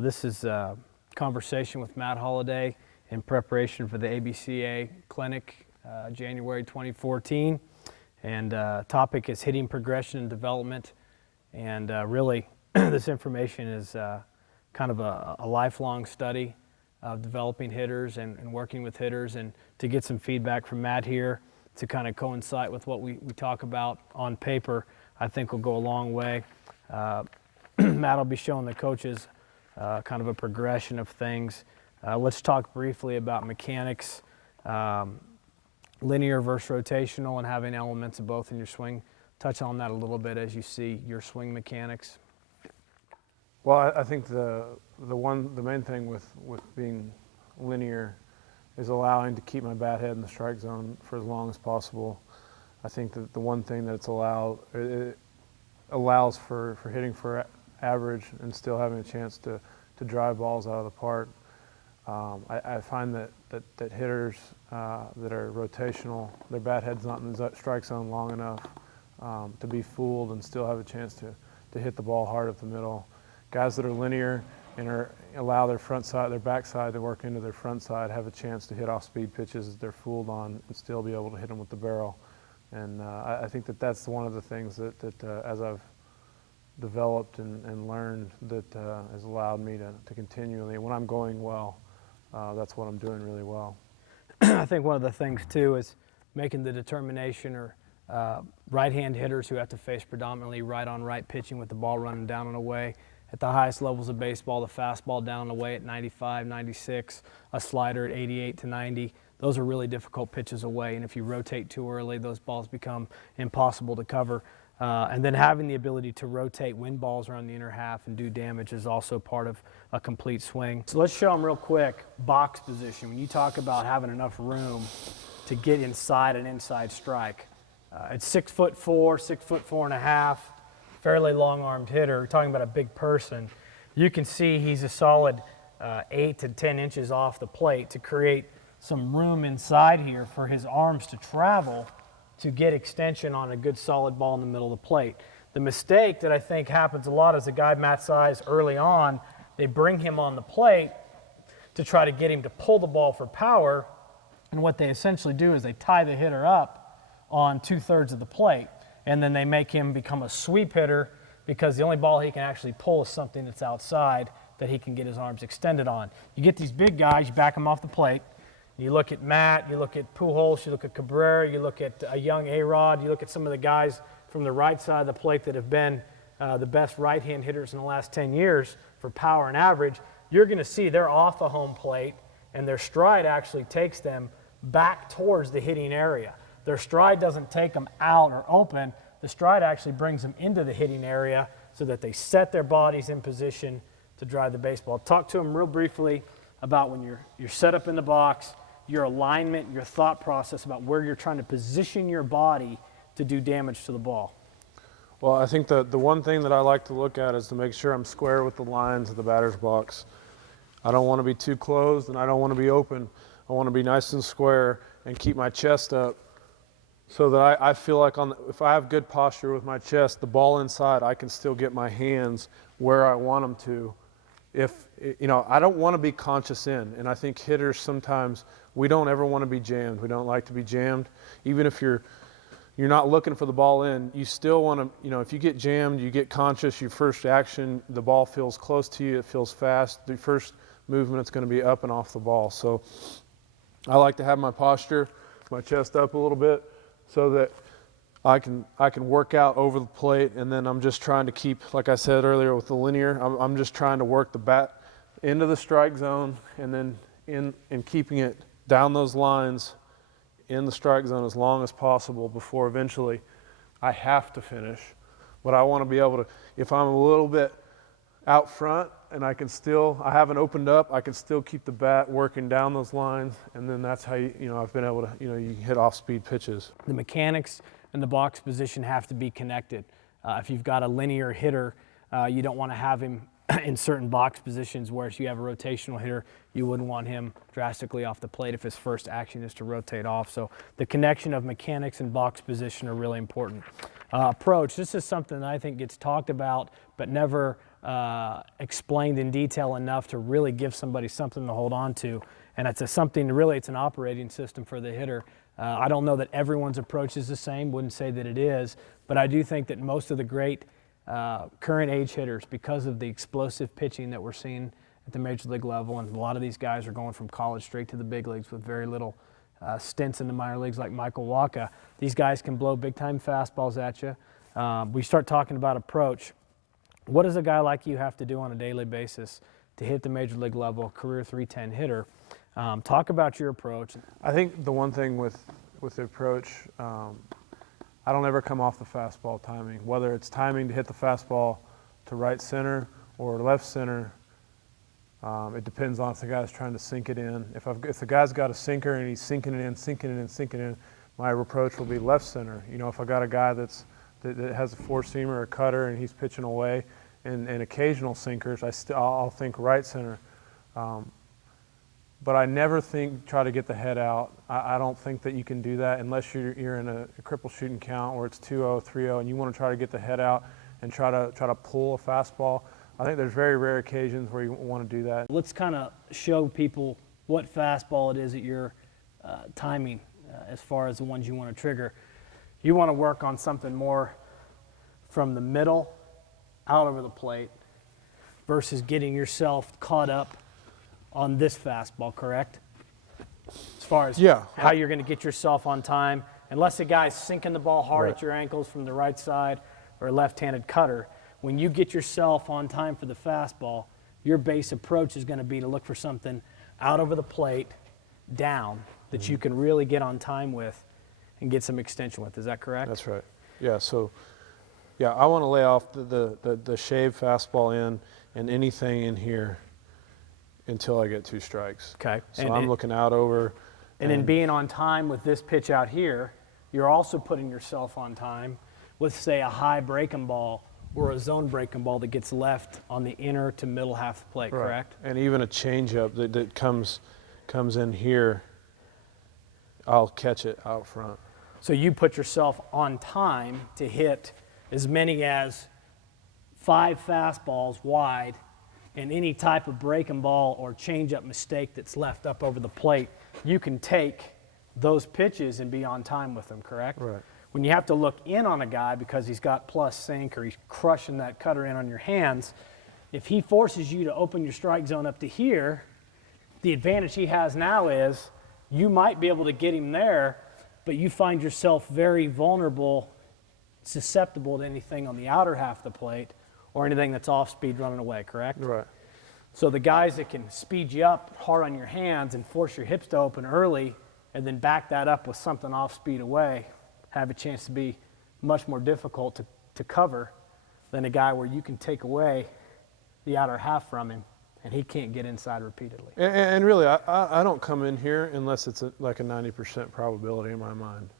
This is a conversation with Matt Holliday in preparation for the ABCA clinic, January 2014. And topic is hitting progression and development. And really, this information is kind of a lifelong study of developing hitters and working with hitters, and to get some feedback from Matt here to kind of coincide with what we talk about on paper, I think will go a long way. Matt will be showing the coaches kind of a progression of things. Let's talk briefly about mechanics, linear versus rotational, and having elements of both in your swing. Touch on that a little bit as you see your swing mechanics. Well, I think the main thing with being linear is allowing to keep my bat head in the strike zone for as long as possible. I think that the one thing that it allows for hitting for average and still having a chance to drive balls out of the park. I find that hitters that are rotational, their bat head's not in the strike zone long enough to be fooled and still have a chance to hit the ball hard up the middle. Guys that are linear and allow their backside to work into their front side have a chance to hit off-speed pitches that they're fooled on and still be able to hit them with the barrel. And I think that's one of the things that as I've developed and learned that has allowed me to continually, when I'm going well, that's what I'm doing really well. I think one of the things too is making the determination, or right-hand hitters who have to face predominantly right-on-right pitching with the ball running down and away. At the highest levels of baseball, the fastball down and away at 95, 96, a slider at 88 to 90. Those are really difficult pitches away, and if you rotate too early, those balls become impossible to cover. And then having the ability to rotate wind balls around the inner half and do damage is also part of a complete swing. So let's show them real quick box position. When you talk about having enough room to get inside an inside strike, it's 6'4", 6'4.5", fairly long-armed hitter. We're talking about a big person. You can see he's a solid 8 to 10 inches off the plate to create some room inside here for his arms to travel to get extension on a good solid ball in the middle of the plate. The mistake that I think happens a lot is a guy Matt's size early on, they bring him on the plate to try to get him to pull the ball for power, and what they essentially do is they tie the hitter up on 2/3 of the plate, and then they make him become a sweep hitter because the only ball he can actually pull is something that's outside that he can get his arms extended on. You get these big guys, you back them off the plate. You look at Matt, you look at Pujols, you look at Cabrera, you look at a young A-Rod, you look at some of the guys from the right side of the plate that have been the best right-hand hitters in the last 10 years for power and average. You're going to see they're off the home plate, and their stride actually takes them back towards the hitting area. Their stride doesn't take them out or open. The stride actually brings them into the hitting area so that they set their bodies in position to drive the baseball. Talk to them real briefly about when you're set up in the box, your alignment, your thought process about where you're trying to position your body to do damage to the ball. Well, I think the one thing that I like to look at is to make sure I'm square with the lines of the batter's box. I don't want to be too closed and I don't want to be open. I want to be nice and square and keep my chest up so that I feel like if I have good posture with my chest, the ball inside, I can still get my hands where I want them to. I don't want to be conscious in, and I think hitters sometimes, we don't ever want to be jammed. We don't like to be jammed. Even if you're not looking for the ball in, you still want to, if you get jammed, you get conscious, your first action, the ball feels close to you, it feels fast. The first movement, it's going to be up and off the ball. So I like to have my posture, my chest up a little bit so that I can work out over the plate, and then I'm just trying to keep, like I said earlier with the linear, I'm just trying to work the bat into the strike zone and then in keeping it down those lines in the strike zone as long as possible before eventually I have to finish. But I want to be able to, if I'm a little bit out front and I haven't opened up, I can still keep the bat working down those lines, and then that's how I've been able to, you hit off-speed pitches. The mechanics and the box position have to be connected. If you've got a linear hitter, you don't want to have him in certain box positions, whereas you have a rotational hitter, you wouldn't want him drastically off the plate if his first action is to rotate off. So the connection of mechanics and box position are really important. Approach, this is something that I think gets talked about but never explained in detail enough to really give somebody something to hold on to. And it's it's an operating system for the hitter. I don't know that everyone's approach is the same, wouldn't say that it is, but I do think that most of the great current age hitters, because of the explosive pitching that we're seeing at the major league level, and a lot of these guys are going from college straight to the big leagues with very little stints in the minor leagues, like Michael Wacha. These guys can blow big-time fastballs at you. We start talking about approach. What does a guy like you have to do on a daily basis to hit the major league level, career .310 hitter? Talk about your approach. I think the one thing with the approach, I don't ever come off the fastball timing. Whether it's timing to hit the fastball to right center or left center, it depends on if the guy's trying to sink it in. If the guy's got a sinker and he's sinking it in, my approach will be left center. You know, if I got a guy that has a four-seamer or a cutter and he's pitching away and occasional sinkers, I'll think right center. But I never try to get the head out. I don't think that you can do that unless you're in a cripple shooting count where it's 2-0, 3-0, and you want to try to get the head out and try to pull a fastball. I think there's very rare occasions where you want to do that. Let's kind of show people what fastball it is that you're timing as far as the ones you want to trigger. You want to work on something more from the middle out over the plate versus getting yourself caught up on this fastball, correct? As far as how you're going to get yourself on time, unless the guy's sinking the ball hard at your ankles from the right side or a left-handed cutter, when you get yourself on time for the fastball, your base approach is going to be to look for something out over the plate, down, that you can really get on time with and get some extension with. Is that correct? That's right. Yeah, so, I want to lay off the shaved fastball in and anything in here until I get 2 strikes. Okay. So I'm looking out over. And in being on time with this pitch out here, you're also putting yourself on time with, say, a high breaking ball or a zone breaking ball that gets left on the inner to middle half of the plate, correct? And even a changeup that comes in here, I'll catch it out front. So you put yourself on time to hit as many as 5 fastballs wide, and any type of breaking ball or changeup mistake that's left up over the plate, you can take those pitches and be on time with them, correct? Right. When you have to look in on a guy because he's got plus sink or he's crushing that cutter in on your hands, if he forces you to open your strike zone up to here, the advantage he has now is you might be able to get him there, but you find yourself very vulnerable, susceptible to anything on the outer half of the plate or anything that's off speed running away, correct? Right. So the guys that can speed you up hard on your hands and force your hips to open early and then back that up with something off speed away have a chance to be much more difficult to cover than a guy where you can take away the outer half from him and he can't get inside repeatedly. And really, I don't come in here unless it's like a 90% probability in my mind.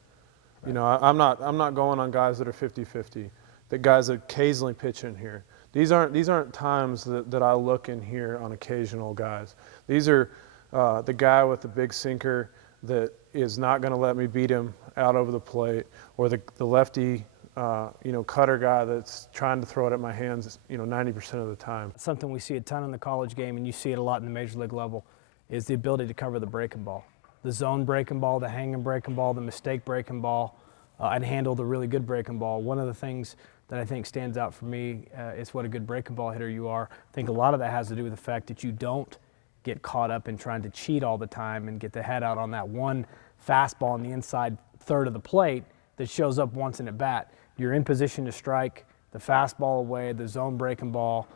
Right. You know, I'm not going on guys that are 50-50. The guys that occasionally pitch in here. These aren't times that I look in here on occasional guys. These are the guy with the big sinker that is not going to let me beat him out over the plate, or the lefty cutter guy that's trying to throw it at my hands 90% of the time. Something we see a ton in the college game, and you see it a lot in the major league level, is the ability to cover the breaking ball. The zone breaking ball, the hanging breaking ball, the mistake breaking ball, and handle the really good breaking ball. One of the things that I think stands out for me is what a good breaking ball hitter you are. I think a lot of that has to do with the fact that you don't get caught up in trying to cheat all the time and get the head out on that one fastball on the inside third of the plate that shows up once in at bat. You're in position to strike the fastball away, the zone breaking ball.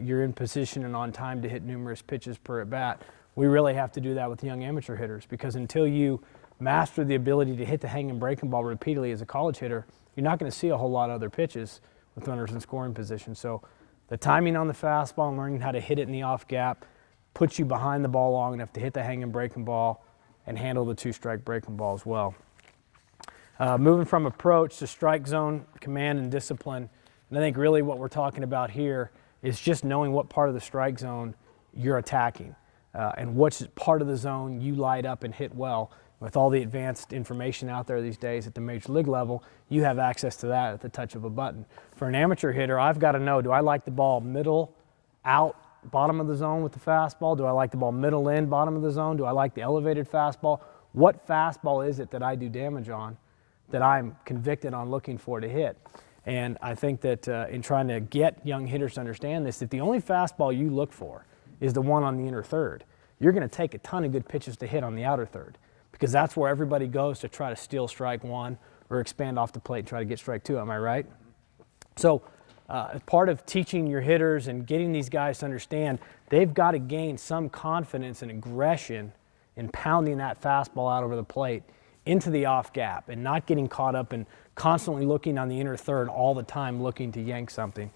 You're in position and on time to hit numerous pitches per at bat. We really have to do that with young amateur hitters, because until you master the ability to hit the hanging breaking ball repeatedly as a college hitter, you're not going to see a whole lot of other pitches with runners in scoring position. So the timing on the fastball and learning how to hit it in the off gap puts you behind the ball long enough to hit the hanging breaking ball and handle the 2-strike breaking ball as well. Moving from approach to strike zone, command, and discipline, and I think really what we're talking about here is just knowing what part of the strike zone you're attacking and which part of the zone you light up and hit well. With all the advanced information out there these days at the major league level, you have access to that at the touch of a button. For an amateur hitter, I've got to know, do I like the ball middle, out, bottom of the zone with the fastball? Do I like the ball middle in, bottom of the zone? Do I like the elevated fastball? What fastball is it that I do damage on, that I'm convicted on looking for to hit? And I think that in trying to get young hitters to understand this, that the only fastball you look for is the one on the inner third. You're going to take a ton of good pitches to hit on the outer third, because that's where everybody goes to try to steal strike one or expand off the plate and try to get strike two. Am I right? So as part of teaching your hitters and getting these guys to understand, they've got to gain some confidence and aggression in pounding that fastball out over the plate into the off gap and not getting caught up in constantly looking on the inner third all the time looking to yank something.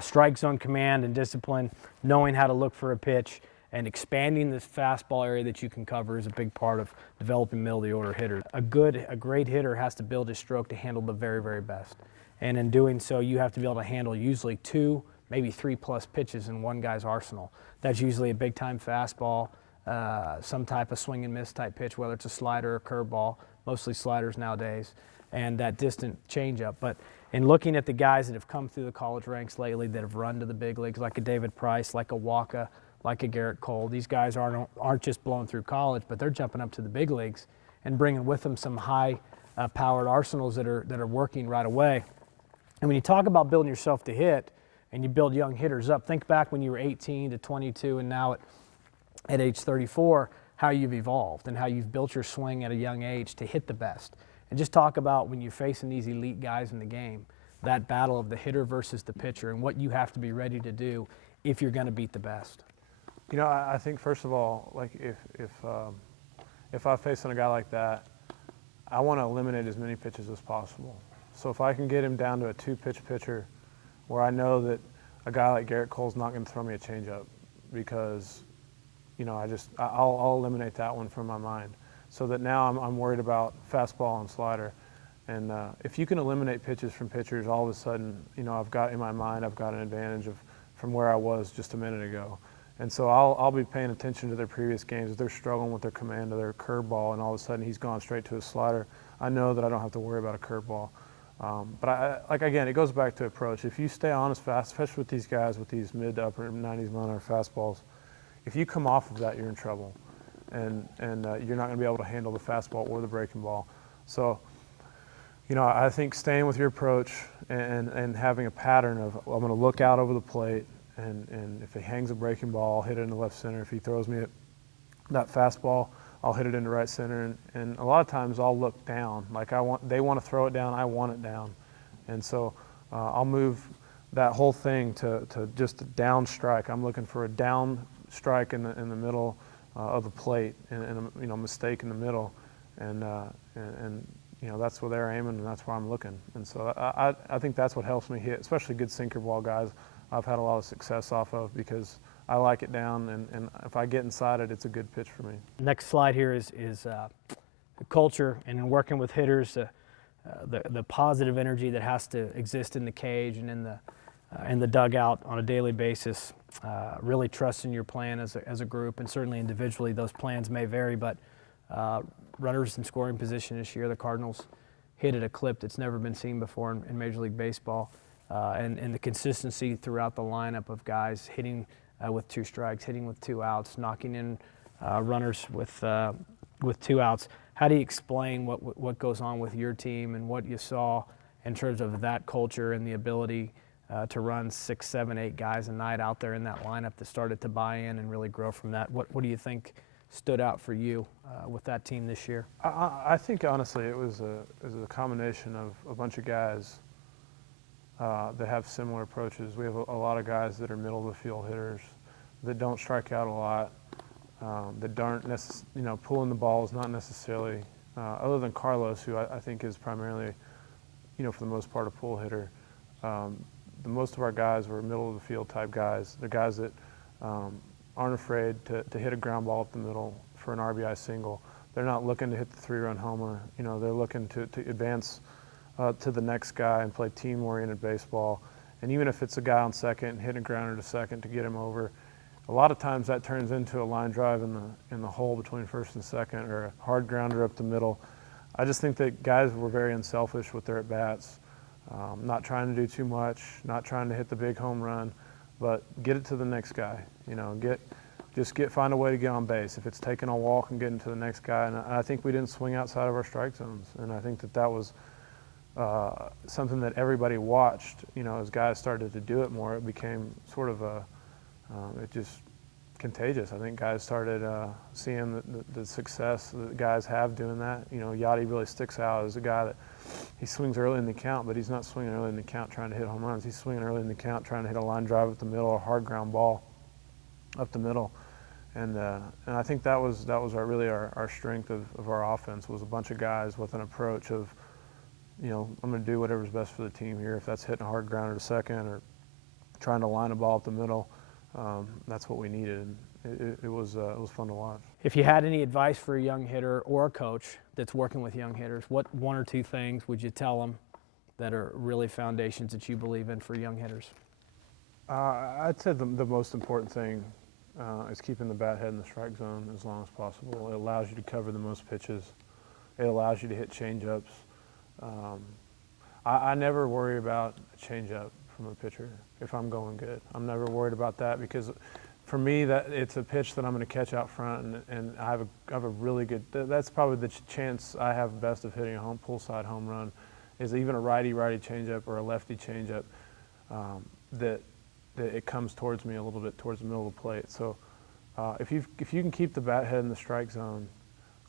Strike zone command and discipline, knowing how to look for a pitch, and expanding this fastball area that you can cover is a big part of developing middle of the order hitter. A great hitter has to build his stroke to handle the very, very best. And in doing so, you have to be able to handle usually 2, maybe 3+ pitches in one guy's arsenal. That's usually a big time fastball, some type of swing and miss type pitch, whether it's a slider or curveball, mostly sliders nowadays, and that distant changeup. But in looking at the guys that have come through the college ranks lately that have run to the big leagues, like a David Price, like a Waka, like a Garrett Cole, these guys aren't just blowing through college, but they're jumping up to the big leagues and bringing with them some high-powered arsenals that are working right away. And when you talk about building yourself to hit, and you build young hitters up, think back when you were 18 to 22, and now at age 34, how you've evolved and how you've built your swing at a young age to hit the best. And just talk about when you're facing these elite guys in the game, that battle of the hitter versus the pitcher and what you have to be ready to do if you're going to beat the best. You know, I think first of all, like if I'm facing a guy like that, I want to eliminate as many pitches as possible. So if I can get him down to a 2-pitch pitcher, where I know that a guy like Garrett Cole's not going to throw me a changeup, because, you know, I'll eliminate that one from my mind, so that now I'm worried about fastball and slider. And if you can eliminate pitches from pitchers, all of a sudden, you know, I've got an advantage from where I was just a minute ago. And so I'll be paying attention to their previous games. If they're struggling with their command of their curveball and all of a sudden he's gone straight to his slider, I know that I don't have to worry about a curveball. But again, it goes back to approach. If you stay on as fast, especially with these guys with these mid to upper 90s mile-an-hour fastballs, if you come off of that, you're in trouble. And you're not going to be able to handle the fastball or the breaking ball. So, you know, I think staying with your approach and having a pattern of, I'm going to look out over the plate, and if he hangs a breaking ball, I'll hit it in the left center. If he throws me that fastball, I'll hit it into right center. And a lot of times I'll look down. Like they want to throw it down, I want it down. And so I'll move that whole thing to just a down strike. I'm looking for a down strike in the middle of the plate, and a, you know, mistake in the middle. And you know, that's where they're aiming, and that's where I'm looking. And so I think that's what helps me hit, especially good sinker ball guys. I've had a lot of success off of, because I like it down, and if I get inside it, it's a good pitch for me. Next slide here is culture, and in working with hitters, the positive energy that has to exist in the cage and in the dugout on a daily basis. Really trusting your plan as a group, and certainly individually those plans may vary, but runners in scoring position this year, the Cardinals hit at a clip that's never been seen before in Major League Baseball. And the consistency throughout the lineup of guys hitting with 2 strikes, hitting with 2 outs, knocking in runners with 2 outs. How do you explain what goes on with your team and what you saw in terms of that culture and the ability to run 6, 7, 8 guys a night out there in that lineup that started to buy in and really grow from that? What do you think stood out for you with that team this year? I think honestly it was a combination of a bunch of guys that have similar approaches. We have a lot of guys that are middle of the field hitters that don't strike out a lot, that aren't you know, pulling the balls, not necessarily, other than Carlos, who I think is primarily, you know, for the most part, a pull hitter. The most of our guys were middle of the field type guys. They're guys that aren't afraid to hit a ground ball up the middle for an RBI single. They're not looking to hit the 3-run homer. You know, they're looking to advance to the next guy and play team-oriented baseball. And even if it's a guy on second and hitting a grounder to second to get him over, a lot of times that turns into a line drive in the hole between first and second, or a hard grounder up the middle. I just think that guys were very unselfish with their at-bats, not trying to do too much, not trying to hit the big home run, but get it to the next guy. Find a way to get on base. If it's taking a walk and getting to the next guy, and I think we didn't swing outside of our strike zones, and I think that was something that everybody watched. As guys started to do it more, it became sort of it just contagious. I think guys started seeing the success that guys have doing that. Yachty really sticks out as a guy that he swings early in the count, but he's not swinging early in the count trying to hit home runs. He's swinging early in the count trying to hit a line drive up the middle, or a hard ground ball up the middle. And I think that was our strength of our offense, was a bunch of guys with an approach of, I'm going to do whatever's best for the team here. If that's hitting a hard grounder to second or trying to line a ball up the middle, that's what we needed. And it was fun to watch. If you had any advice for a young hitter or a coach that's working with young hitters, what one or two things would you tell them that are really foundations that you believe in for young hitters? I'd say the most important thing is keeping the bat head in the strike zone as long as possible. It allows you to cover the most pitches. It allows you to hit change-ups. I never worry about a change-up from a pitcher if I'm going good. I'm never worried about that, because for me, that it's a pitch that I'm going to catch out front, and I have a really good. That's probably the chance I have best of hitting a pull-side home run, is even a righty changeup or a lefty changeup that it comes towards me a little bit towards the middle of the plate. So if you can keep the bat head in the strike zone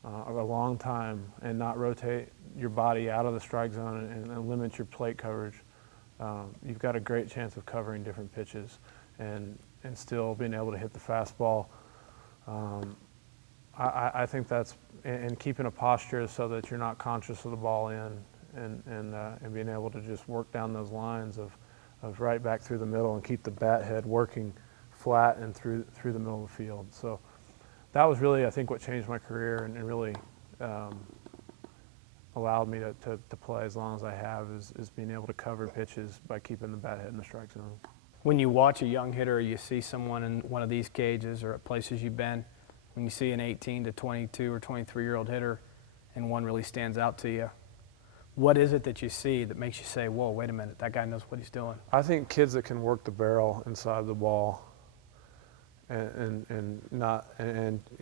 a long time and not rotate your body out of the strike zone and limit your plate coverage, you've got a great chance of covering different pitches and still being able to hit the fastball. I think that's, and keeping a posture so that you're not conscious of the ball and being able to just work down those lines of right back through the middle and keep the bat head working flat and through the middle of the field. So that was really, I think, what changed my career and really allowed me to play as long as I have, is being able to cover pitches by keeping the bat head in the strike zone. When you watch a young hitter, or you see someone in one of these cages or at places you've been, when you see an 18 to 22 or 23-year-old hitter and one really stands out to you, what is it that you see that makes you say, whoa, wait a minute, that guy knows what he's doing? I think kids that can work the barrel inside the ball and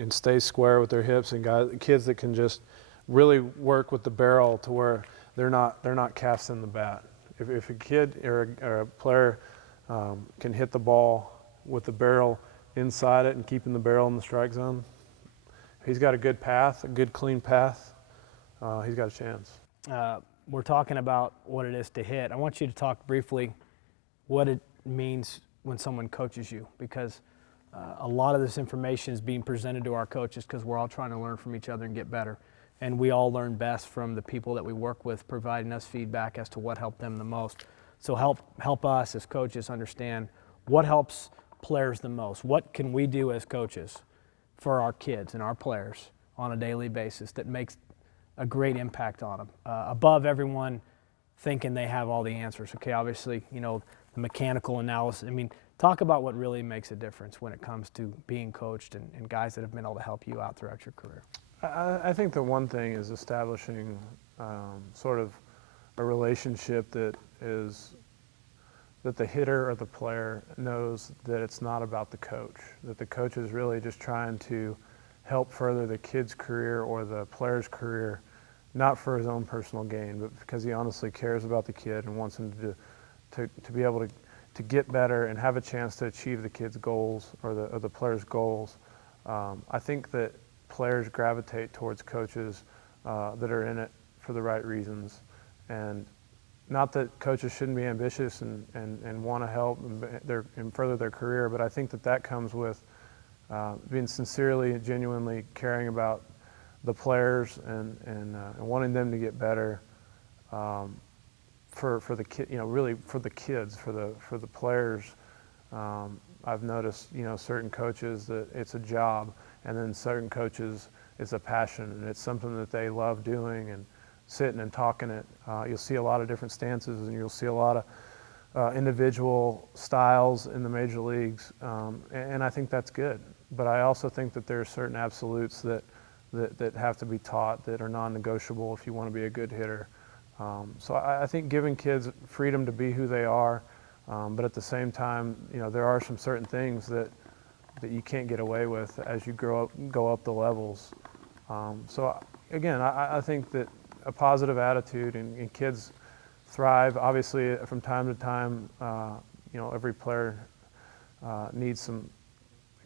stay square with their hips, and kids that can just really work with the barrel to where they're not casting the bat. If a kid or a player can hit the ball with the barrel inside it and keeping the barrel in the strike zone, he's got a good path, a good clean path. He's got a chance. We're talking about what it is to hit. I want you to talk briefly what it means when someone coaches you, because a lot of this information is being presented to our coaches because we're all trying to learn from each other and get better. And we all learn best from the people that we work with providing us feedback as to what helped them the most. So help us as coaches understand what helps players the most. What can we do as coaches for our kids and our players on a daily basis that makes a great impact on them, above everyone thinking they have all the answers. Okay, obviously, the mechanical analysis. I mean, talk about what really makes a difference when it comes to being coached and guys that have been able to help you out throughout your career. I think the one thing is establishing sort of a relationship that the hitter or the player knows that it's not about the coach, that the coach is really just trying to help further the kid's career or the player's career, not for his own personal gain, but because he honestly cares about the kid and wants him to be able to get better and have a chance to achieve the kid's goals or the player's goals. I think that players gravitate towards coaches that are in it for the right reasons. And not that coaches shouldn't be ambitious and want to help and further their career, but I think that comes with being sincerely and genuinely caring about the players and wanting them to get better for the kid, really for the kids, for the players. I've noticed, certain coaches that it's a job, and then certain coaches it's a passion and it's something that they love doing and sitting and talking it. You'll see a lot of different stances, and you'll see a lot individual styles in the major leagues, and I think that's good. But I also think that there are certain absolutes that have to be taught that are non-negotiable if you want to be a good hitter. So I think giving kids freedom to be who they are, but at the same time, there are some certain things that you can't get away with as you go up the levels. So again, I think that a positive attitude and kids thrive. Obviously, from time to time, every player needs some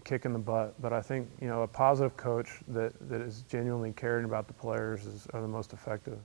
kick in the butt, but I think a positive coach that is genuinely caring about the players are the most effective.